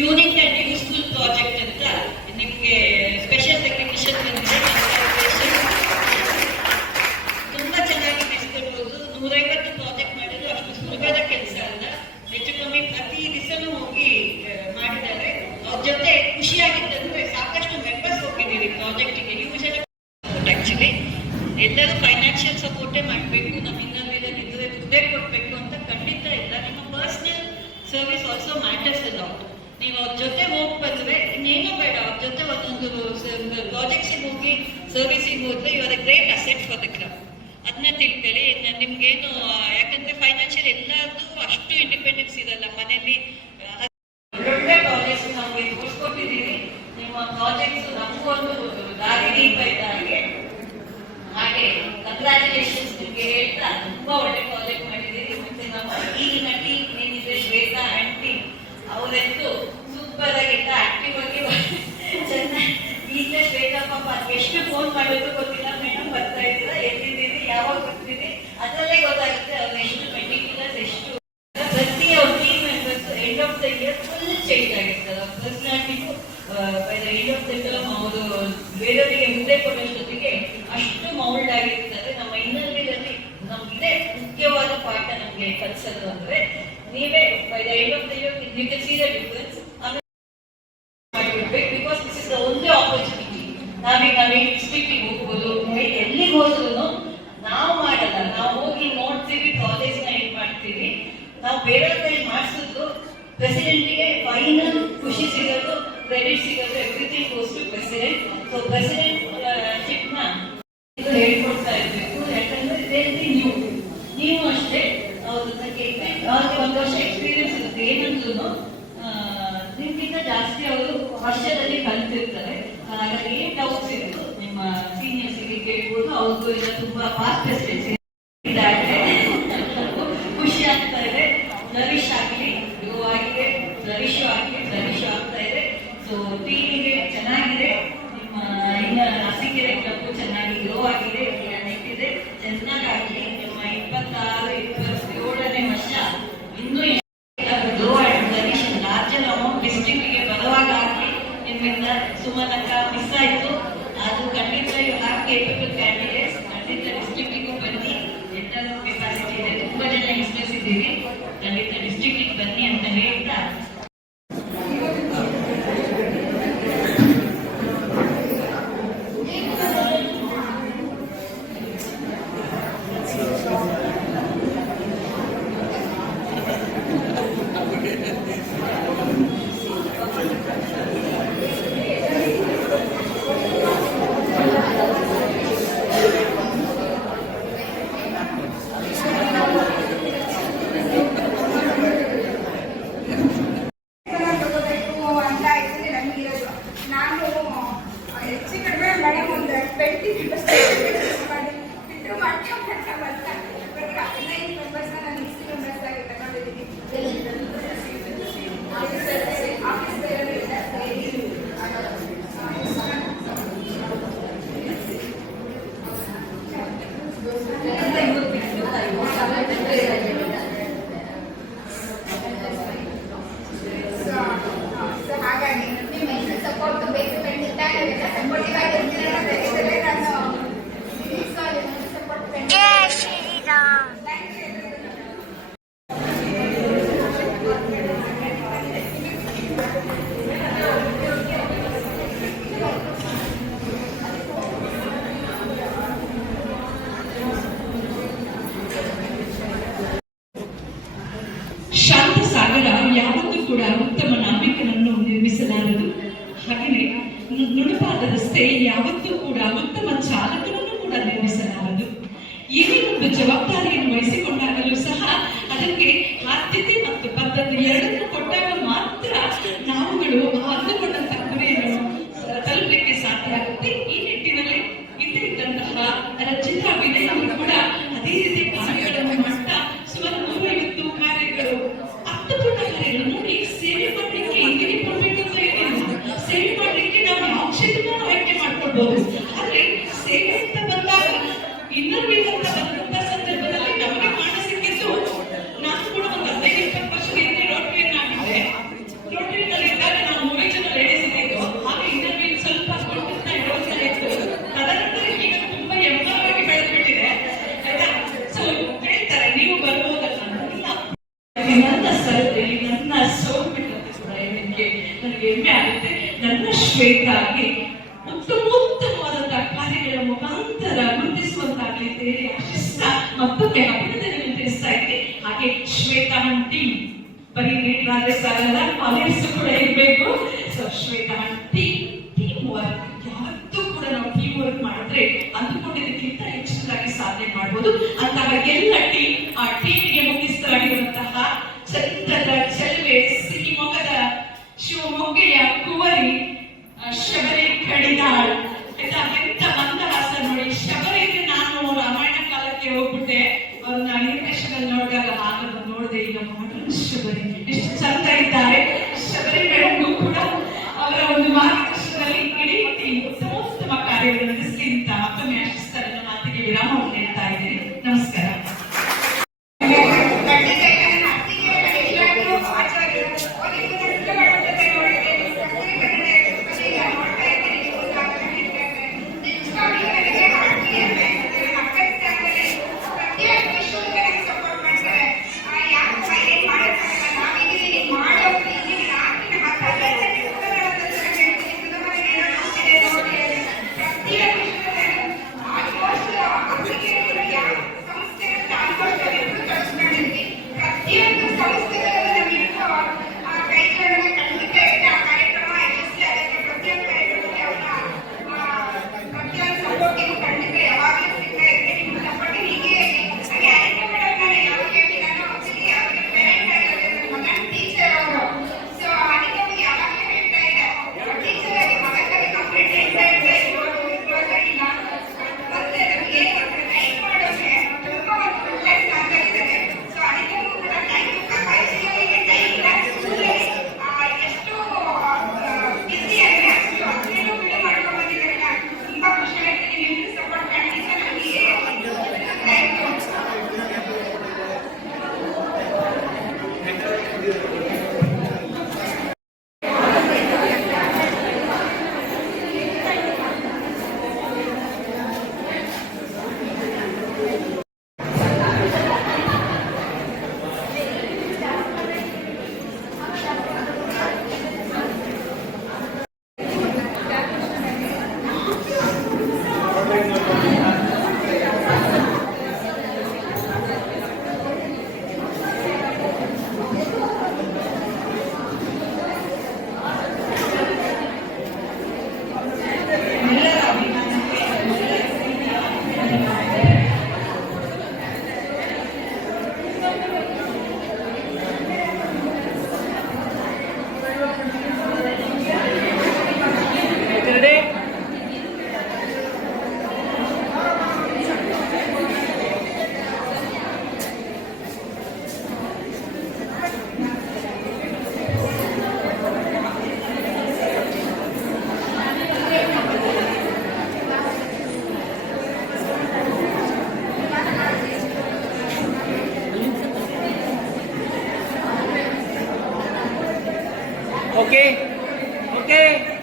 Unique and useful project ಅಂತ ನಿಮಗೆ special recognition ಬಂದಿದೆ. ತುಂಬಾ ಚೆನ್ನಾಗಿ ನಡೆಸ್ಕೊಡ್ಬೋದು. 150 ಪ್ರಾಜೆಕ್ಟ್ ಮಾಡಿದ್ರು ಅಷ್ಟು ಸುಲಭದ ಕೆಲಸ ಅಲ್ಲ. ಹೆಚ್ಚು ಕಮ್ಮಿ ಪ್ರತಿ ದಿವಸನೂ ಹೋಗಿ ಮಾಡಿದ್ದಾರೆ. ಅವ್ರ ಜೊತೆ ಖುಷಿಯಾಗಿದ್ದಂದ್ರೆ ಸಾಕಷ್ಟು ಮೆಂಬರ್ಸ್ ಹೋಗಿದ್ದೀರಿ ಪ್ರಾಜೆಕ್ಟಿಗೆ. ಯೂಶಲಿ ಆಕ್ಚುಲಿ ಎಲ್ಲರೂ ಫೈನಾನ್ಷಿಯಲ್ ಸಪೋರ್ಟೇ ಮಾಡಬೇಕು, ನಮ್ಮ ಇನ್ನೊಂದಿದ್ರೆ ದುಡ್ಡೇ ಕೊಡಬೇಕು ಅಂತ ಖಂಡಿತ ಇಲ್ಲ. ನಿಮ್ಮ personal service also matters a lot. ನೀವು ಅವ್ರ ಜೊತೆ ಹೋಗಿ ಬಂದ್ರೆ ಇನ್ನೇನು ಬೇಡ, ಅವ್ರ ಜೊತೆ ಒಂದೊಂದು ಪ್ರಾಜೆಕ್ಟ್ಸಿಗೆ ಹೋಗಿ ಸರ್ವಿಸಿಗೆ ಹೋದ್ರೆ you are a great asset for the club. ಅದನ್ನ ತಿಳ್ಕೊಳ್ಳಿ. ನಿಮ್ಗೇನು ಯಾಕಂದ್ರೆ ಫೈನಾನ್ಷಿಯಲ್ ಎಲ್ಲಾರ್ದು ಅಷ್ಟು ಇಂಡಿಪೆಂಡೆನ್ಸ್ ಇರಲ್ಲ ಮನೇಲಿ. ಒಳ್ಳೆ ಪ್ರಾಜೆಕ್ಟ್ಸ್ ನಾವು ತೋರಿಸ್ಕೊಟ್ಟಿದ್ದೀವಿ. ನಿಮ್ಮ ಪ್ರಾಜೆಕ್ಟ್ಸ್ ನಮಗೂ ಒಂದು ದಾರಿ ದೀಪ ಇದ್ದಾಗೆ. ಹಾಗೆ ಕಂಗ್ರಾಚುಲೇಷನ್ಸ್ ನಿಮಗೆ ಹೇಳ್ತಾ, ತುಂಬಾ ಒಳ್ಳೆ ಪ್ರಾಜೆಕ್ಟ್ ಮಾಡಿದ್ದೀರಿ. ಮತ್ತೆ ನಮ್ಮ ಈಗಿನ ಟೀಮ್ ಏನಿದೆ, ಶ್ವೇತಾ ಆಂಟಿ ಅವರೆಂದು ಸೂಪರ್ ಆಗಿಲ್ಲ, ಆಕ್ಟಿವ್ ಆಗಿ ಚೆನ್ನಾಗಿ. ಈಗ ಶ್ವೇತಾ ಪಾಪ ಎಷ್ಟು ಫೋನ್ ಮಾಡೋದು ಗೊತ್ತಿಲ್ಲ, ಮೇಡಮ್ ಬರ್ತಾ ಇದ್ದೀರಾ, ಎಲ್ಲಿದ್ದೀರಿ, ಯಾವಾಗ ಬರ್ತೀರಿ, ಅದರಲ್ಲೇ ಗೊತ್ತಾಗುತ್ತೆ ಅವ್ರು ಎಷ್ಟು ಮೆಟಿಕ್ಯುಲಸ್, ಎಷ್ಟು ಪ್ರತಿ ಅವ್ರ team members end of the year full change ಆಗಿರ್ತಾರೆ. ಅವ್ರ ಪರ್ಸನಾಲಿಟಿಗೂ by the end of the year ಅವರು ಬೇರೆಯವರಿಗೆ ಮುಂದೆ ಕೊಡೋಷ್ಟೊತ್ತಿಗೆ ಅಷ್ಟು ಮೌಲ್ಡ್ ಆಗಿರ್ತಾರೆ. ನಮ್ಮ ಇನ್ನೊಂದಿರಲ್ಲಿ ನಮ್ಗಿದೆ ಮುಖ್ಯವಾದ ಪಾಠ ನಮ್ಗೆ ಕಲಿಸೋದು ಅಂದ್ರೆ ನೀವೇ by the end of the year you can see the difference. ಮಾಡಿಬಿಡ್ಬೇಕು. Because this is the only opportunity. ನಾವೀಗ ಡಿಸ್ಟ್ರಿಕ್ಟಿಗೆ ಹೋಗ್ಬೋದು, ಎಲ್ಲಿಗೆ ಹೋದ್ರು ನಾವು ಮಾಡಲ್ಲ, ನಾವು ಹೋಗಿ ನೋಡ್ತೀವಿ, ಪ್ರಾಜೆಕ್ಟ್ಸ್ ನ ಏನ್ ಮಾಡ್ತೀವಿ. ನಾವು ಬೇರೆಯವ್ರ ಕೈ ಮಾಡಿಸಿದ್ರು ಪ್ರೆಸಿಡೆಂಟ್ಗೆ ಫೈನಲ್ ಖುಷಿ ಸಿಗೋದು, ಕ್ರೆಡಿಟ್ ಸಿಗೋದು, everything goes to president. So presidentship ನ ಹೇಳ್ಕೊಡ್ತಾ ಇರ್ಬೇಕು. ಯಾಕಂದ್ರೆ ನೀವು ಅಷ್ಟೇ ಅವ್ರಿಗೆ 1 ವರ್ಷ ಎಕ್ಸ್ಪೀರಿಯನ್ಸ್ ಇರುತ್ತೆ. ಏನಂದ್ರು ನಿಮ್ಗಿಂತ ಜಾಸ್ತಿ ಅವರು ವರ್ಷದಲ್ಲಿ ಕಲಿತಿರ್ತಾರೆ. ಹಾಗಾಗಿ ಏನ್ ಡೌಟ್ಸ್ ಇರೋದು ನಿಮ್ಮ ಸೀನಿಯರ್ಸ್ಗೆ ಕೇಳ್ಬೋದು. ಅವ್ರಿಗೂ ಇಲ್ಲ ತುಂಬಾ ಫಾಸ್ಟ್ ಇದಾಗಿದೆ, ಖುಷಿ ಆಗ್ತಾ ಇದೆ. ಫ್ಲರಿಶ್ ಆಗಲಿ, ಗ್ರೋ ಆಗಿದೆ, ಫ್ಲರಿಶ್ ಆಗ್ತಾ ಇದೆ. ಸೊ ಟೀಮಿಗೆ ಚೆನ್ನಾಗಿದೆ. ನಿಮ್ಮ ಇನ್ನ ಅರಸೀಕೆರೆ ಕ್ಲಬ್ ಚೆನ್ನಾಗಿ ಗ್ರೋ ಆಗಿದೆ, ನೆಟ್ಟಿದೆ, ಚೆನ್ನಾಗಾಗಲಿ. ನಿಮ್ಮ 26, 27ನೇ ವರ್ಷ ಇನ್ನೂ grow and flourish larger amount ಡಿಸ್ಟ್ರಿಕ್ಟ್ಗೆ ಬರುವಾಗ ಆಗಲಿ. ನಿಮ್ಮಿಂದ ಸುಮನಕ್ಕ ಮಿಸ್ ಆಯಿತು, ಅದು ಖಂಡಿತ ಯು ಹ್ಯಾವ್ ಕೇಪಬಲ್ ಕ್ಯಾಂಡಿಡೇಟ್ಸ್. ಖಂಡಿತ ಡಿಸ್ಟ್ರಿಕ್ಟಿಗೂ ಬನ್ನಿ, ಎಲ್ಲರೂ ಕೆಪಾಸಿಟಿ ಇದೆ, ತುಂಬಾ ಜನ ಬಿಸ್ನೆಸ್ ಇದ್ದೀವಿ, ಖಂಡಿತ ಡಿಸ್ಟ್ರಿಕ್ಟಿಗೆ ಬನ್ನಿ ಅಂತ ಹೇಳ್ತಾ ಯಾವತ್ತೂ ಕೂಡ ಉತ್ತಮ ನಾವಿಕನನ್ನು ನಿರ್ಮಿಸಲಾರದು. ಹಾಗೆಯೇ ನುಣುಪಾದ ರಸ್ತೆ ಯಾವತ್ತೂ ಕೂಡ ಉತ್ತಮ ಚಾಲಕನನ್ನು ಕೂಡ ನಿರ್ಮಿಸಲಾರದು. ಏನೇ ಒಂದು ಜವಾಬ್ದಾರಿಯನ್ನು ವಹಿಸಿಕೊಂಡಾಗಲೂ ಸಹ ಅದಕ್ಕೆ ಆದ್ಯತೆ ಮತ್ತು ಬದ್ಧತೆ ಎರಡನ್ನು ಕೊಟ್ಟಾಗ ಮಾತ್ರ ನಾವುಗಳು ಅಂದುಕೊಂಡಂತ ಗುರಿಯನ್ನು ತಲುಪಲಿಕ್ಕೆ ಸಾಧ್ಯ ಆಗುತ್ತೆ. ಈ ನಿಟ್ಟಿನಲ್ಲಿ ಹಿಂದೆ ಇದ್ದಂತಹ ರಚಿತಾ ವಿನಯ್ ಅವರು ಕೂಡ ಅದೇ ರೀತಿ ಕಾರ್ಯಗಳನ್ನು ಮಾಡ್ತಾ ಸುಮಾರು 150 ಕಾರ್ಯಗಳು, ಅರ್ಥಪೂರ್ಣ ಕಾರ್ಯಗಳು. ನೋಡಿ, ಸೇವೆ ಮಾಡಲಿಕ್ಕೆ ಇಂಗಿನಿ ಕೊಡ್ಬೇಕು ಅಂತ ಏನಿಲ್ಲ, ಸೇವೆ ಮಾಡಲಿಕ್ಕೆ ನಾವು ಯಾವ ಕ್ಷೇತ್ರವನ್ನು ಆಯ್ಕೆ ಮಾಡ್ಕೊಳ್ಬಹುದು. ಆದ್ರೆ ಸೇವೆ ಅಂತ ಬಂದಾಗ ಇನ್ನರ್ವೀಲ್ ಅಂತ ಬಂದಂತ ಸಂದರ್ಭದಲ್ಲಿ ನಮಗೆ ಕಾಣ ಸಿಕ್ಕಿದ್ದು, ನಾನು ಕೂಡ ಒಂದು 15-20 ವರ್ಷದ ಹಿಂದೆ ರೋಟರಿಯನ್ನು ಶ್ವೇತಾಗೆ ಉತ್ತಮವಾದಂತಹ ಕಾರ್ಯಗಳ ಮುಖಾಂತರ ಗುರುತಿಸುವಂತಾಗಲಿ ಅಂತೇಳಿ ಆಶಿಸ್ತಾ ಮತ್ತೊಮ್ಮೆ ಅಭಿನಂದನೆಗಳನ್ನು ತಿಳಿಸ್ತಾ ಇದ್ದೆ. ಹಾಗೆ ಶ್ವೇತಾ ಟೀಮ್ ಬರೀ ನೀಟಾದ್ರೆ ಸಾಲಲ್ಲ, ಕಾಲೇಜ್ ಕೂಡ ಇರಬೇಕು. ಸೊ ಶ್ವೇತಾ ಟೀಮ್ ವರ್ಕ್, ಯಾವತ್ತೂ ಕೂಡ ನಾವು ಟೀಮ್ ವರ್ಕ್ ಮಾಡಿದ್ರೆ ಅಂದುಕೊಂಡಿದ್ದಕ್ಕಿಂತ ಹೆಚ್ಚಿನದಾಗಿ ಸಾಧನೆ ಮಾಡಬಹುದು. ಅಂತಹ ಎಲ್ಲ ಟೀಮ್, ಆ ಟೀಮಿಗೆ ಮುಖ್ಯಸ್ಥರಾಗಿರುವಂತಹ ಚಂದದ ಚೆಲುವೆ ಸಿಹಿಮೊಗದ ಶಿವಮೊಗ್ಗೆಯ ಕುವರಿ ಶಬರಿ ಕಡಿನಾಳ್. ಎಂತ ಮಂದಹಾಸ ನೋಡಿ. ಶಬರಿಗೆ ನಾನು ರಾಮಾಯಣ ಕಾಲಕ್ಕೆ ಹೋಗ್ಬಿಟ್ಟೆ, ಅವ್ರನ್ನ ಅನಿಮೇಷನ್ ನೋಡಿದಾಗ ಆಗದ ನೋಡಿದೆ. ಈಗ ಮಾಡಲು ಶಬರಿ ಎಷ್ಟು ಚಂದ ಇದ್ದಾರೆ. ಶಬರಿ ಮೇಡಮ್ಗೂ ಕೂಡ ಅವರ ಒಂದು ಮಾರ್ಗದರ್ಶನದಲ್ಲಿ ಇಡೀ ಟೀಮ್ ಉತ್ತಮ ಕಾರ್ಯಗಳನ್ನು ನಡೆಸಲಿ ಅಂತ ಮತ್ತೊಮ್ಮೆ ಆಶಿಸ್ತಾ ನನ್ನ ಮಾತಿಗೆ ವಿರಾಮವನ್ನು ನೀಡ್ತಾ ಇದ್ದೇನೆ. ನಮಸ್ಕಾರ. Okay. Okay.